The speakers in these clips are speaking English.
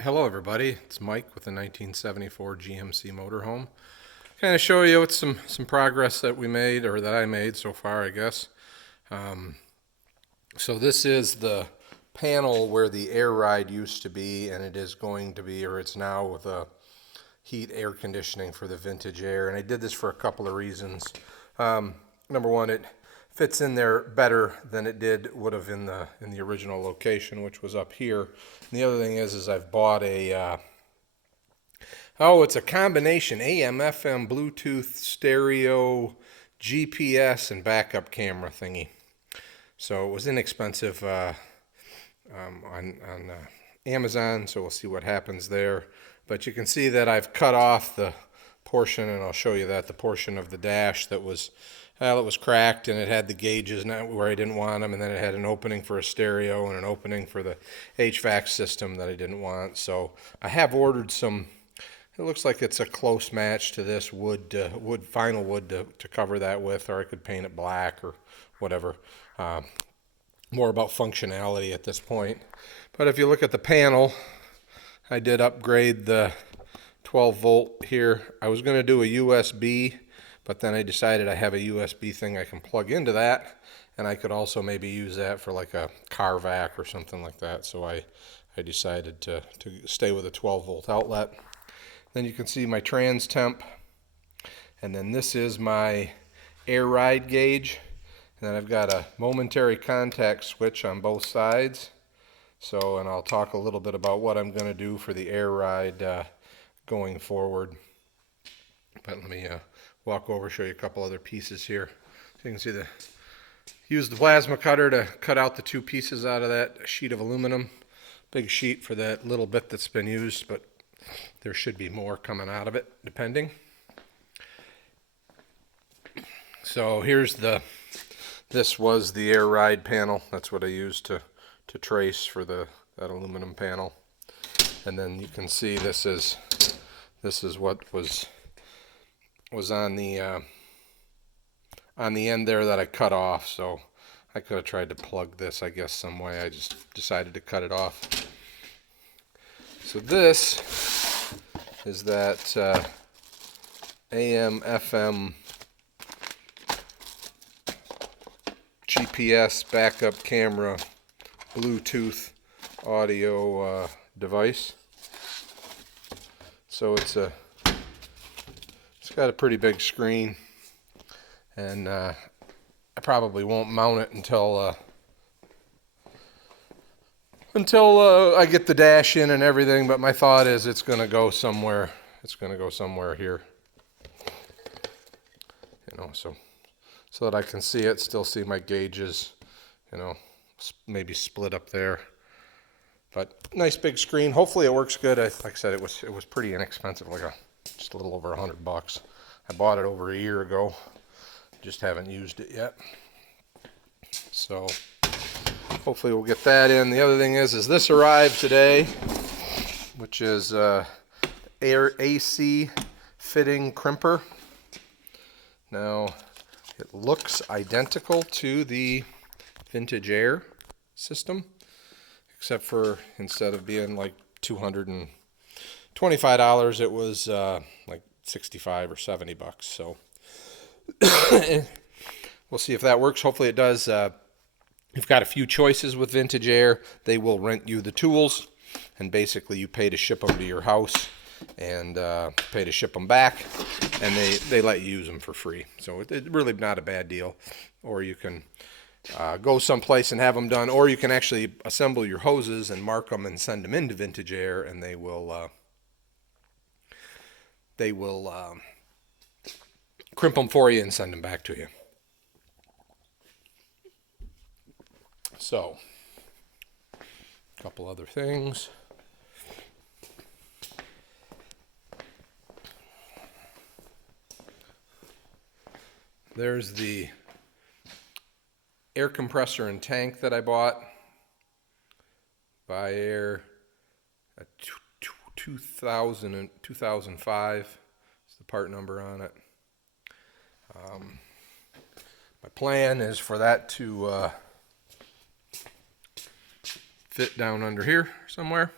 Hello everybody, it's Mike with the 1974 GMC Motorhome. Kind of show you what's some progress that we made, or that I made so far, I guess. So this is the panel where the air ride used to be, and it is going to be, or it's now, with a heat air conditioning for the vintage air. And I did this for a couple of reasons. Number one, it fits in there better than it would have in the original location, which was up here. And the other thing is I've bought a it's a combination AM, FM, Bluetooth, stereo, GPS, and backup camera thingy. So it was inexpensive on Amazon. So we'll see what happens there. But you can see that I've cut off the portion, and I'll show you that, the portion of the dash that was, well, it was cracked, and it had the gauges not where I didn't want them, and then it had an opening for a stereo and an opening for the HVAC system that I didn't want. So I have ordered some. It looks like it's a close match to this vinyl wood to cover that with, or I could paint it black or whatever. More about functionality at this point. But if you look at the panel, I did upgrade the 12 volt here. I was going to do a USB, but then I decided I have a USB thing I can plug into that, and I could also maybe use that for like a car vac or something like that. So I decided to stay with a 12 volt outlet. Then you can see my trans temp, and then this is my air ride gauge, and then I've got a momentary contact switch on both sides. So, and I'll talk a little bit about what I'm going to do for the air ride going forward. But let me walk over, show you a couple other pieces here. So you can see use the plasma cutter to cut out the two pieces out of that sheet of aluminum. Big sheet for that little bit that's been used, but there should be more coming out of it, depending. So here's this was the air ride panel. That's what I used to trace for that aluminum panel. And then you can see this is what was on the end there that I cut off. So I could have tried to plug this, I guess, some way. I just decided to cut it off. So this is that AM, FM, GPS, backup camera, Bluetooth audio device. So it's got a pretty big screen, and I probably won't mount it until I get the dash in and everything. But my thought is it's going to go somewhere. It's going to go somewhere here, so that I can see it, still see my gauges, maybe split up there. But nice big screen. Hopefully it works good. Like I said, it was pretty inexpensive, just a little over $100. I bought it over a year ago. Just haven't used it yet. So hopefully we'll get that in. The other thing is this arrived today, which is air AC fitting crimper. Now it looks identical to the vintage air system, except for instead of being like $225, it was like $65 or $70. So we'll see if that works. Hopefully it does. You've got a few choices with vintage air. They will rent you the tools, and basically you pay to ship them to your house, and pay to ship them back, and they let you use them for free. So it's really not a bad deal. Or you can go someplace and have them done, or you can actually assemble your hoses and mark them and send them into vintage air, and they will crimp them for you and send them back to you. So a couple other things. There's the air compressor and tank that I bought by Air, 2000 and 2005 is the part number on it. My plan is for that to fit down under here somewhere.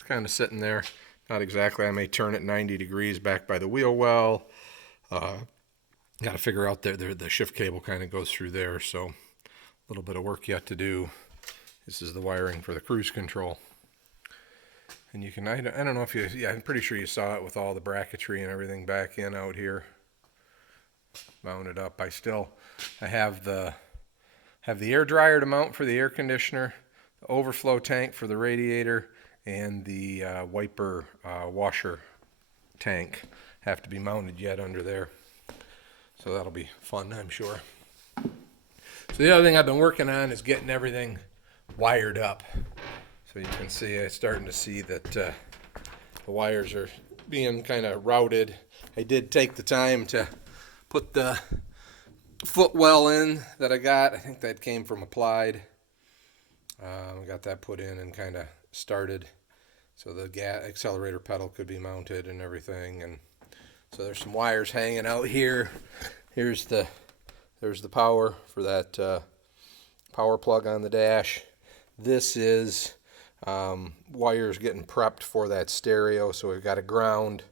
It's kind of sitting there. Not exactly. I may turn it 90 degrees back by the wheel well. Got to figure out the shift cable kind of goes through there, so a little bit of work yet to do. This is the wiring for the cruise control. And you can, I don't know if you, yeah, I'm pretty sure you saw it with all the bracketry and everything back in out here. Mounted up. I have the air dryer to mount for the air conditioner, the overflow tank for the radiator, and the wiper washer tank have to be mounted yet under there. So that'll be fun, I'm sure. So the other thing I've been working on is getting everything wired up. So you can see, I'm starting to see that the wires are being kind of routed. I did take the time to put the footwell in that I got. I think that came from Applied. I got that put in and kind of started. So the accelerator pedal could be mounted and everything. And so there's some wires hanging out here. There's the power for that power plug on the dash. This is wires getting prepped for that stereo. So we've got a ground.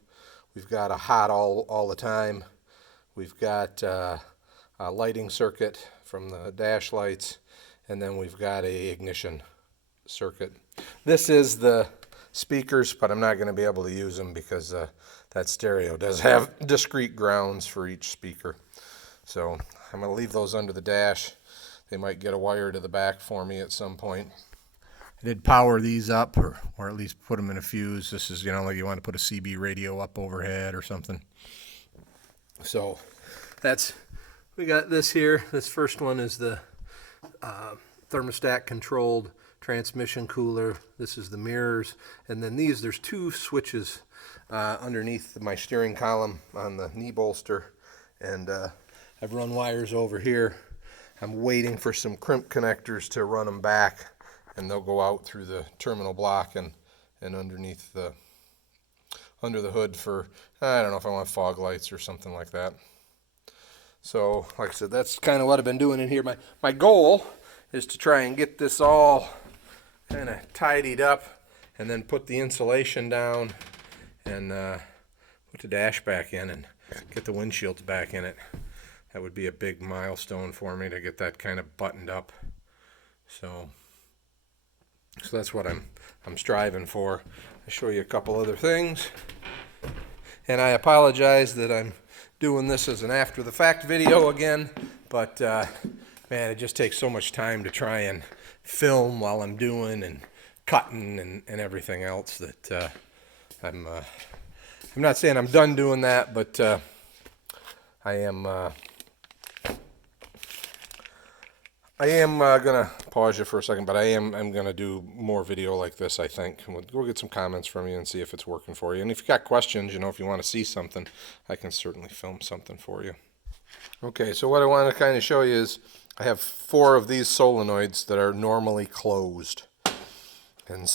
We've got a hot all the time. We've got a lighting circuit from the dash lights. And then we've got a ignition circuit. This is the speakers, but I'm not going to be able to use them because that stereo does have discrete grounds for each speaker. So I'm going to leave those under the dash. They might get a wire to the back for me at some point. I did power these up, or at least put them in a fuse. This is, like you want to put a CB radio up overhead or something. So we got this here. This first one is the thermostat controlled transmission cooler. This is the mirrors, and then there's two switches underneath my steering column on the knee bolster, and I've run wires over here. I'm waiting for some crimp connectors to run them back, and they'll go out through the terminal block and underneath under the hood for, I don't know if I want fog lights or something like that. So like I said, that's kind of what I've been doing in here. My goal is to try and get this all kind of tidied up and then put the insulation down and put the dash back in and get the windshields back in it. That would be a big milestone for me to get that kind of buttoned up. So that's what I'm striving for. I'll show you a couple other things. And I apologize that I'm doing this as an after the fact video again, but man, it just takes so much time to try and film while I'm doing and cutting and everything else that I'm not saying I'm done doing that, but I am gonna pause you for a second, but I'm gonna do more video like this, I think. We'll get some comments from you and see if it's working for you. And if you got questions, if you want to see something, I can certainly film something for you. Okay, so what I want to kind of show you is I have 4 of these solenoids that are normally closed. And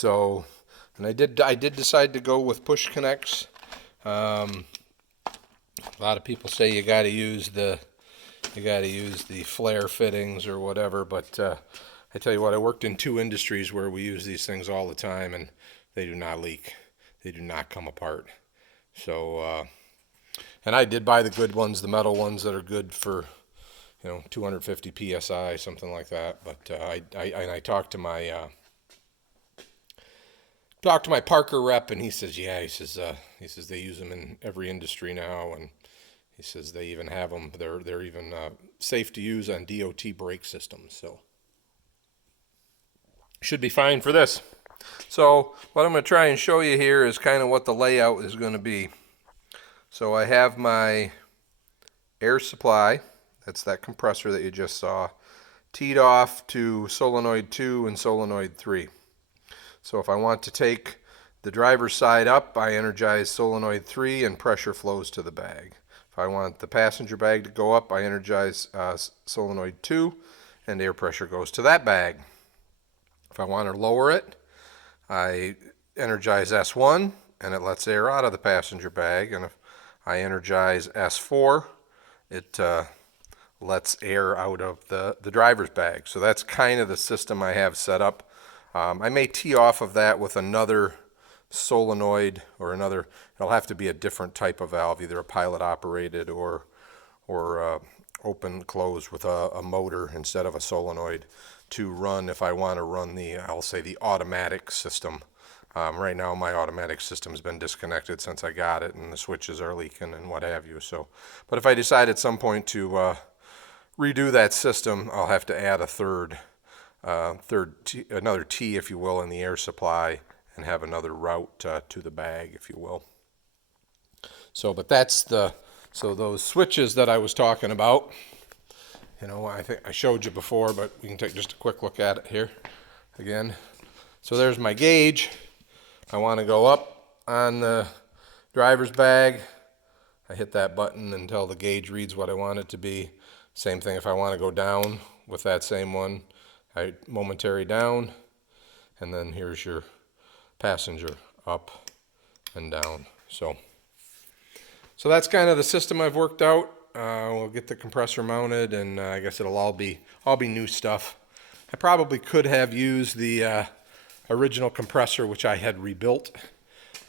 I did decide to go with push connects. A lot of people say you got to use the flare fittings or whatever, but I tell you what, I worked in 2 industries where we use these things all the time, and they do not leak. They do not come apart. So, and I did buy the good ones, the metal ones that are good for, 250 psi, something like that. But I talked to my Parker rep, and he says, yeah, he says they use them in every industry now, and he says they even have them. They're even safe to use on DOT brake systems. So should be fine for this. So what I'm going to try and show you here is kind of what the layout is going to be. So I have my air supply. That's that compressor that you just saw, teed off to solenoid 2 and solenoid 3. So if I want to take the driver's side up, I energize solenoid 3 and pressure flows to the bag. If I want the passenger bag to go up, I energize solenoid 2 and air pressure goes to that bag. If I want to lower it, I energize S1 and it lets air out of the passenger bag. And if I energize S4, it lets air out of the driver's bag. So that's kind of the system I have set up. I may tee off of that with another solenoid or another. It'll have to be a different type of valve, either a pilot operated or open closed with a motor instead of a solenoid to run if I want to run the, I'll say, the automatic system. Right now my automatic system's been disconnected since I got it, and the switches are leaking and what have you. So, but if I decide at some point to redo that system, I'll have to add a another T, if you will, in the air supply, and have another route to the bag, if you will. So, but that's so those switches that I was talking about, you know, I think I showed you before, but we can take just a quick look at it here again. So there's my gauge. I want to go up on the driver's bag. I hit that button until the gauge reads what I want it to be. Same thing if I want to go down with that same one. I momentary down, and then here's your passenger up and down. So that's kind of the system I've worked out. We'll get the compressor mounted, and I guess it'll all be new stuff. I probably could have used the original compressor, which I had rebuilt,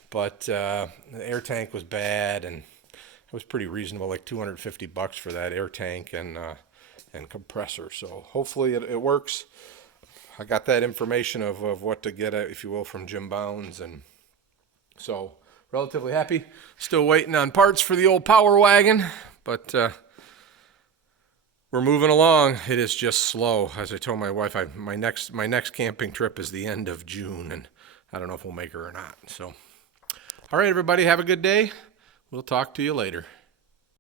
but the air tank was bad, and it was pretty reasonable, like $250 for that air tank and compressor. So hopefully it works. I got that information of what to get at, if you will, from Jim Bounds, and so relatively happy. Still waiting on parts for the old Power Wagon, but we're moving along. It is just slow. As I told my wife, my next camping trip is the end of June, and I don't know if we'll make her or not. So, all right, everybody, have a good day. We'll talk to you later.